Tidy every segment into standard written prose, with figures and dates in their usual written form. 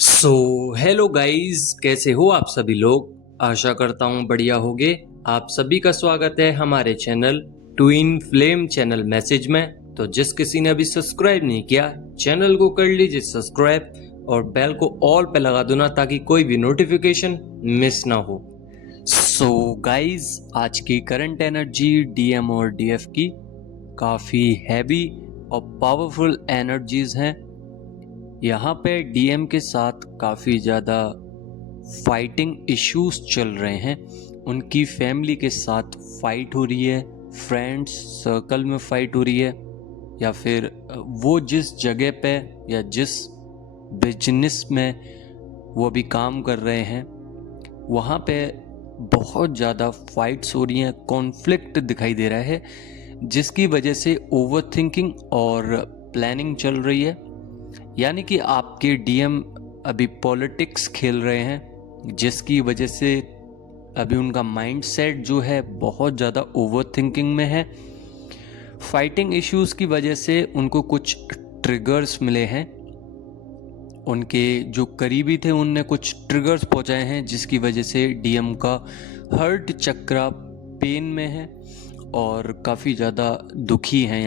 So hello guys, कैसे हो आप सभी लोग। आशा करता हूँ बढ़िया होगे। आप सभी का स्वागत है हमारे channel twin flame channel message में। तो जिस किसी ने अभी सब्सक्राइब नहीं किया, चैनल को कर लीजिए सब्सक्राइब और बेल को ऑल पे लगा दो ना, ताकि कोई भी नोटिफिकेशन मिस ना हो। सो गाइस, आज की करंट एनर्जी डीएम और डीएफ की काफ़ी हैवी और पावरफुल एनर्जीज हैं। यहाँ पे डीएम के साथ काफ़ी ज़्यादा फाइटिंग इश्यूज चल रहे हैं। उनकी फैमिली के साथ फाइट हो रही है, फ्रेंड्स सर्कल में फाइट हो रही है, या फिर वो जिस जगह पे या जिस बिजनेस में वो अभी काम कर रहे हैं वहाँ पे बहुत ज़्यादा फाइट्स हो रही हैं, कॉन्फ्लिक्ट दिखाई दे रहा है, जिसकी वजह से ओवर थिंकिंग और प्लानिंग चल रही है। यानी कि आपके डीएम अभी पॉलिटिक्स खेल रहे हैं, जिसकी वजह से अभी उनका माइंडसेट जो है बहुत ज़्यादा ओवर थिंकिंग में है। फाइटिंग इश्यूज की वजह से उनको कुछ ट्रिगर्स मिले हैं, उनके जो करीबी थे उनने कुछ ट्रिगर्स पहुंचाए हैं, जिसकी वजह से डीएम का हर्ट चक्रा पेन में है और काफ़ी ज़्यादा दुखी हैं।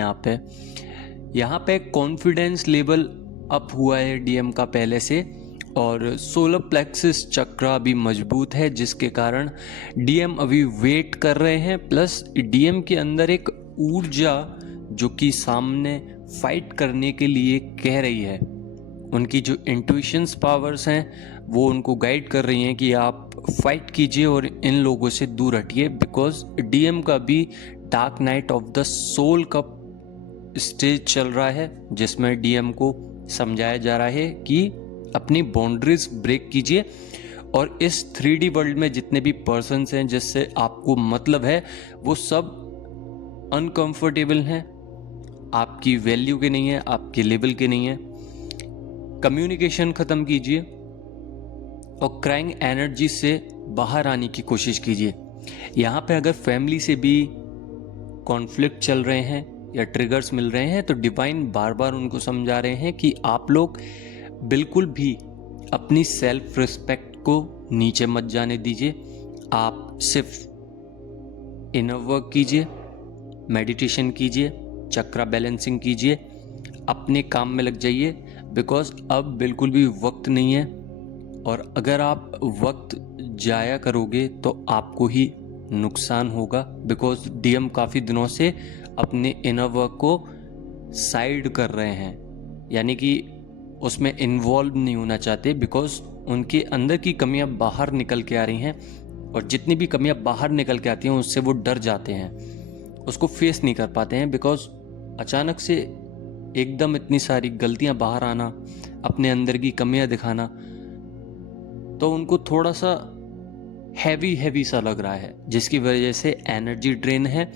यहाँ पे कॉन्फिडेंस लेवल अप हुआ है डीएम का पहले से, और सोलर प्लेक्सिस चक्रा भी मजबूत है, जिसके कारण डीएम अभी वेट कर रहे हैं। प्लस डीएम के अंदर एक ऊर्जा जो कि सामने फाइट करने के लिए कह रही है। उनकी जो इंट्यूशंस पावर्स हैं वो उनको गाइड कर रही हैं कि आप फाइट कीजिए और इन लोगों से दूर हटिए, बिकॉज डीएम का भी dark night of the soul का स्टेज चल रहा है, जिसमें डीएम को समझाया जा रहा है कि अपनी बाउंड्रीज ब्रेक कीजिए और इस 3D वर्ल्ड में जितने भी पर्सन्स हैं जिससे आपको मतलब है वो सब अनकंफर्टेबल हैं, आपकी वैल्यू के नहीं है, आपके लेवल के नहीं है। कम्युनिकेशन ख़त्म कीजिए और क्राइंग एनर्जी से बाहर आने की कोशिश कीजिए। यहाँ पे अगर फैमिली से भी कॉन्फ्लिक्ट चल रहे हैं या ट्रिगर्स मिल रहे हैं तो डिवाइन बार बार उनको समझा रहे हैं कि आप लोग बिल्कुल भी अपनी सेल्फ रिस्पेक्ट को नीचे मत जाने दीजिए। आप सिर्फ इनर वर्क कीजिए, मेडिटेशन कीजिए, चक्रा बैलेंसिंग कीजिए, अपने काम में लग जाइए, बिकॉज अब बिल्कुल भी वक्त नहीं है। और अगर आप वक्त जाया करोगे तो आपको ही नुकसान होगा, बिकॉज डीएम काफ़ी दिनों से अपने इनर वर्क को साइड कर रहे हैं, यानी कि उसमें इन्वॉल्व नहीं होना चाहते, बिकॉज उनके अंदर की कमियां बाहर निकल के आ रही हैं, और जितनी भी कमियां बाहर निकल के आती हैं उससे वो डर जाते हैं, उसको फेस नहीं कर पाते हैं। बिकॉज अचानक से एकदम इतनी सारी गलतियां बाहर आना, अपने अंदर की कमियां दिखाना, तो उनको थोड़ा सा हैवी सा लग रहा है, जिसकी वजह से एनर्जी ड्रेन है,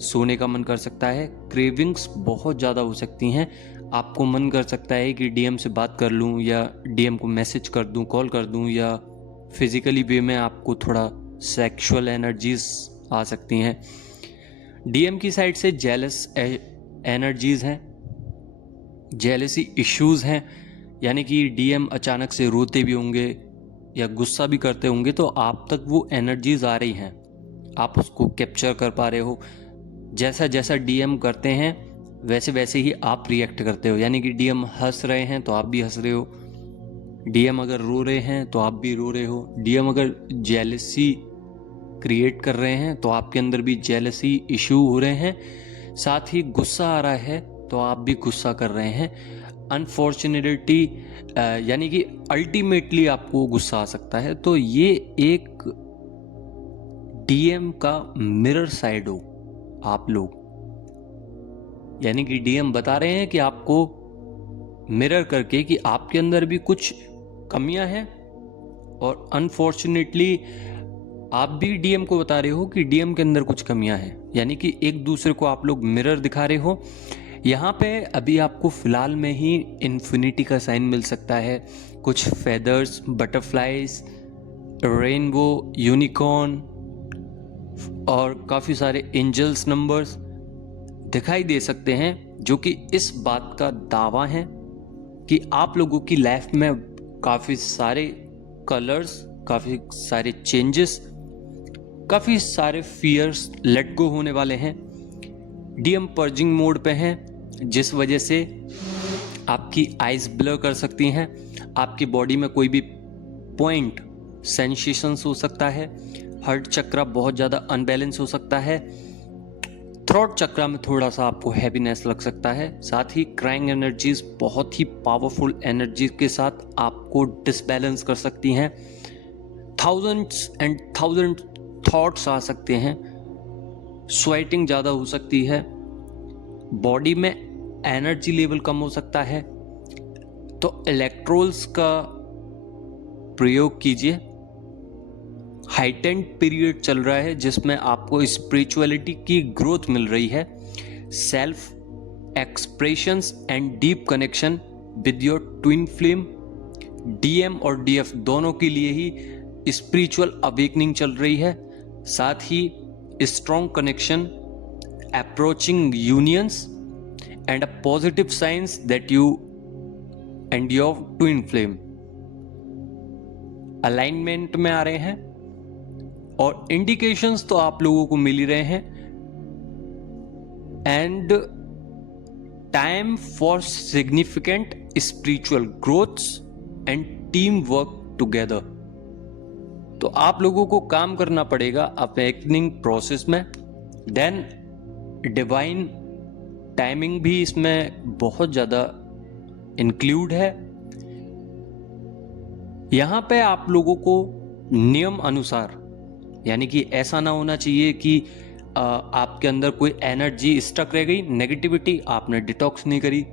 सोने का मन कर सकता है, क्रेविंग्स बहुत ज़्यादा हो सकती हैं। आपको मन कर सकता है कि डीएम से बात कर लूँ, या डीएम को मैसेज कर दूँ, कॉल कर दूँ, या फिजिकली वे में आपको थोड़ा सेक्सुअल एनर्जीज आ सकती हैं। डीएम की साइड से जेलस एनर्जीज हैं, जेलसी इश्यूज हैं, यानी कि डीएम अचानक से रोते भी होंगे या गुस्सा भी करते होंगे, तो आप तक वो एनर्जीज आ रही हैं, आप उसको कैप्चर कर पा रहे हो। जैसा जैसा डीएम करते हैं वैसे वैसे ही आप रिएक्ट करते हो, यानी कि डीएम हंस रहे हैं तो आप भी हंस रहे हो, डीएम अगर रो रहे हैं तो आप भी रो रहे हो, डीएम अगर जेलसी क्रिएट कर रहे हैं तो आपके अंदर भी जेलसी इशू हो रहे हैं, साथ ही गुस्सा आ रहा है तो आप भी गुस्सा कर रहे हैं। अनफॉर्चुनेटली यानी कि अल्टीमेटली आपको गुस्सा आ सकता है। तो ये एक डीएम का मिरर साइड हो आप लोग, यानी कि डीएम बता रहे हैं कि आपको मिरर करके कि आपके अंदर भी कुछ कमियां हैं, और अनफॉर्चुनेटली आप भी डीएम को बता रहे हो कि डीएम के अंदर कुछ कमियां हैं, यानी कि एक दूसरे को आप लोग मिरर दिखा रहे हो। यहाँ पे अभी आपको फिलहाल में ही इन्फिनिटी का साइन मिल सकता है, कुछ फेदर्स, बटरफ्लाइज, रेनबो, यूनिकॉर्न और काफ़ी सारे एंजल्स नंबर्स दिखाई दे सकते हैं, जो कि इस बात का दावा है कि आप लोगों की लाइफ में काफ़ी सारे कलर्स, काफ़ी सारे चेंजेस, काफ़ी सारे फियर्स लेट गो होने वाले हैं। डीएम पर्जिंग मोड पे हैं, जिस वजह से आपकी आइज ब्लर कर सकती हैं, आपकी बॉडी में कोई भी पॉइंट सेंसेशंस हो सकता है, हार्ट चक्रा बहुत ज़्यादा अनबैलेंस हो सकता है, थ्रोट चक्रा में थोड़ा सा आपको हैवीनेस लग सकता है, साथ ही क्राइंग एनर्जीज बहुत ही पावरफुल एनर्जी के साथ आपको डिसबैलेंस कर सकती हैं। थाउजेंड्स एंड थाउजेंड थॉट्स आ सकते हैं, स्वेटिंग ज़्यादा हो सकती है, बॉडी में एनर्जी लेवल कम हो सकता है। तो इलेक्ट्रोल्स का प्रयोग कीजिए। हाइटेंड पीरियड चल रहा है जिसमें आपको स्पिरिचुअलिटी की ग्रोथ मिल रही है, self expressions and deep connection with your twin flame. DM और डीएफ दोनों के लिए ही स्पिरिचुअल अवेकनिंग चल रही है, साथ ही strong connection, approaching unions and a positive signs that you and your twin flame alignment में आ रहे हैं, और इंडिकेशंस तो आप लोगों को मिल ही रहे हैं। And time for significant spiritual growths and team work together. तो आप लोगों को काम करना पड़ेगा अवेकनिंग प्रोसेस में। देन डिवाइन टाइमिंग भी इसमें बहुत ज़्यादा इंक्लूड है। यहाँ पे आप लोगों को नियम अनुसार, यानी कि ऐसा ना होना चाहिए कि आपके अंदर कोई एनर्जी स्टक रह गई, नेगेटिविटी, आपने डिटॉक्स नहीं करी,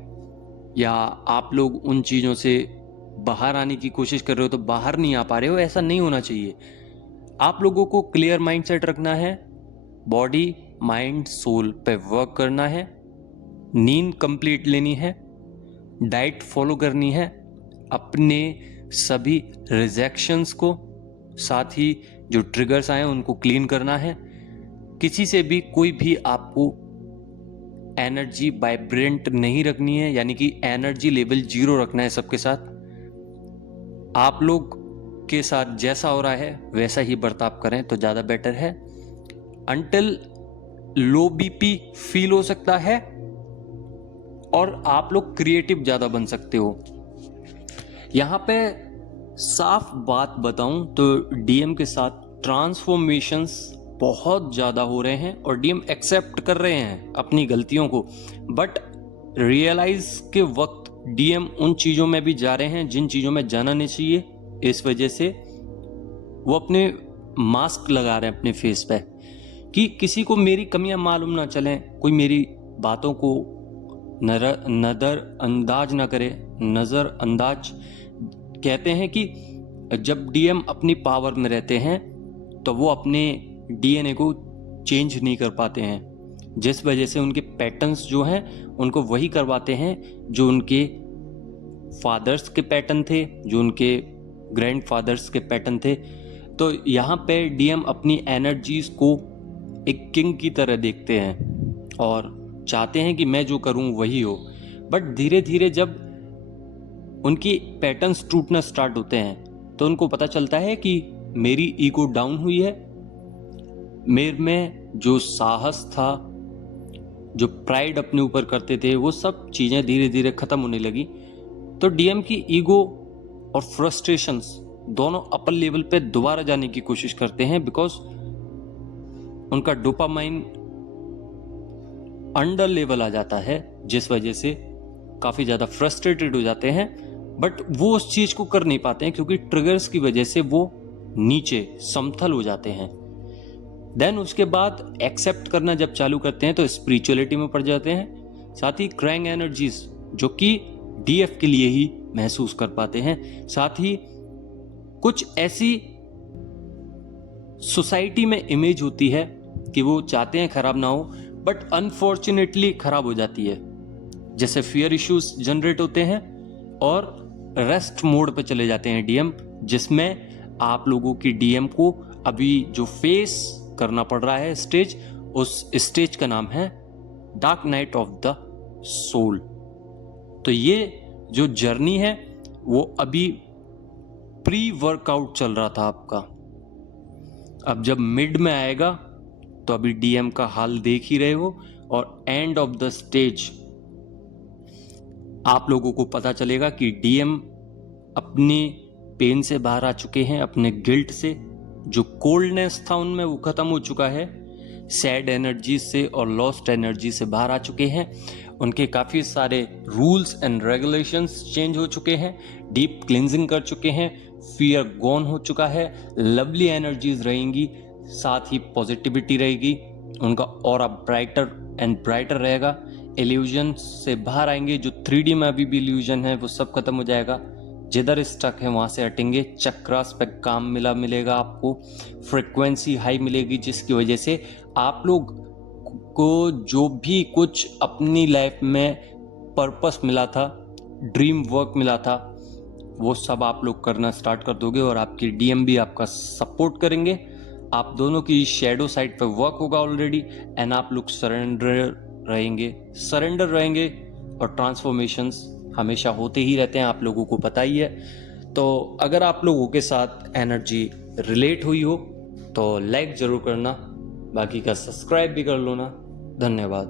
या आप लोग उन चीज़ों से बाहर आने की कोशिश कर रहे हो तो बाहर नहीं आ पा रहे हो, ऐसा नहीं होना चाहिए। आप लोगों को क्लियर माइंडसेट रखना है, बॉडी माइंड सोल पे वर्क करना है, नींद कंप्लीट लेनी है, डाइट फॉलो करनी है, अपने सभी रिजेक्शंस को, साथ ही जो ट्रिगर्स आए उनको क्लीन करना है। किसी से भी कोई भी आपको एनर्जी वाइब्रेंट नहीं रखनी है, यानी कि एनर्जी लेवल 0 रखना है सबके साथ। आप लोग के साथ जैसा हो रहा है वैसा ही बर्ताव करें तो ज़्यादा बेटर है। अंटिल लो बीपी फील हो सकता है और आप लोग क्रिएटिव ज़्यादा बन सकते हो। यहाँ पे साफ बात बताऊं तो डीएम के साथ ट्रांसफॉर्मेशंस बहुत ज़्यादा हो रहे हैं और डीएम एक्सेप्ट कर रहे हैं अपनी गलतियों को, बट रियलाइज के वक्त डीएम उन चीज़ों में भी जा रहे हैं जिन चीज़ों में जाना नहीं चाहिए। इस वजह से वो अपने मास्क लगा रहे हैं अपने फेस पे कि किसी को मेरी कमियां मालूम ना चलें, कोई मेरी बातों को नज़रअंदाज ना करे। नज़रअंदाज कहते हैं कि जब डीएम अपनी पावर में रहते हैं तो वो अपने डीएनए को चेंज नहीं कर पाते हैं, जिस वजह से उनके पैटर्न्स जो हैं उनको वही करवाते हैं जो उनके फादर्स के पैटर्न थे, जो उनके ग्रैंडफादर्स के पैटर्न थे। तो यहाँ पे डीएम अपनी एनर्जीज को एक किंग की तरह देखते हैं और चाहते हैं कि मैं जो करूँ वही हो। बट धीरे धीरे जब उनकी पैटर्न्स टूटना स्टार्ट होते हैं तो उनको पता चलता है कि मेरी ईगो डाउन हुई है, मेरे में जो साहस था, जो प्राइड अपने ऊपर करते थे, वो सब चीज़ें धीरे धीरे ख़त्म होने लगी। तो डीएम की ईगो और फ्रस्ट्रेशंस दोनों अपर लेवल पे दोबारा जाने की कोशिश करते हैं, बिकॉज उनका डोपामाइन अंडर लेवल आ जाता है, जिस वजह से काफ़ी ज़्यादा फ्रस्ट्रेटेड हो जाते हैं। बट वो उस चीज़ को कर नहीं पाते हैं क्योंकि ट्रिगर्स की वजह से वो नीचे समतल हो जाते हैं। देन उसके बाद एक्सेप्ट करना जब चालू करते हैं तो स्पिरिचुअलिटी में पड़ जाते हैं। साथ ही क्राइंग एनर्जीज जो कि डीएफ के लिए ही महसूस कर पाते हैं। साथ ही कुछ ऐसी सोसाइटी में इमेज होती है कि वो चाहते हैं खराब ना हो, बट अनफॉर्चुनेटली खराब हो जाती है। जैसे फियर इश्यूज जनरेट होते हैं और रेस्ट मोड पे चले जाते हैं डीएम, जिसमें आप लोगों की डीएम को अभी जो फेस करना पड़ रहा है स्टेज, उस स्टेज का नाम है dark night of the soul. तो ये जो जर्नी है वो अभी प्री वर्कआउट चल रहा था आपका। अब जब मिड में आएगा तो अभी डीएम का हाल देख ही रहे हो, और एंड ऑफ द स्टेज आप लोगों को पता चलेगा कि डीएम अपने पेन से बाहर आ चुके हैं, अपने गिल्ट से, जो कोल्डनेस था उनमें वो खत्म हो चुका है, सैड एनर्जी से और लॉस्ट एनर्जी से बाहर आ चुके हैं। उनके काफ़ी सारे रूल्स एंड रेगुलेशंस चेंज हो चुके हैं, डीप क्लिनजिंग कर चुके हैं, फियर गॉन हो चुका है, लवली एनर्जीज रहेंगी, साथ ही पॉजिटिविटी रहेगी, उनका ऑरा ब्राइटर एंड ब्राइटर रहेगा, इल्यूजन से बाहर आएंगे, जो 3D में अभी भी इल्यूजन है वो सब खत्म हो जाएगा, जिधर स्टक है वहाँ से हटेंगे, चक्रास पे काम मिलेगा आपको, फ्रिक्वेंसी हाई मिलेगी, जिसकी वजह से आप लोग को जो भी कुछ अपनी लाइफ में पर्पस मिला था, ड्रीम वर्क मिला था, वो सब आप लोग करना स्टार्ट कर दोगे, और आपकी डीएम भी आपका सपोर्ट करेंगे। आप दोनों की शैडो साइड पे वर्क होगा ऑलरेडी, एंड आप लोग सरेंडर रहेंगे, और ट्रांसफॉर्मेशंस हमेशा होते ही रहते हैं, आप लोगों को पता ही है। तो अगर आप लोगों के साथ एनर्जी रिलेट हुई हो तो लाइक ज़रूर करना, बाकी का सब्सक्राइब भी कर लो ना। धन्यवाद।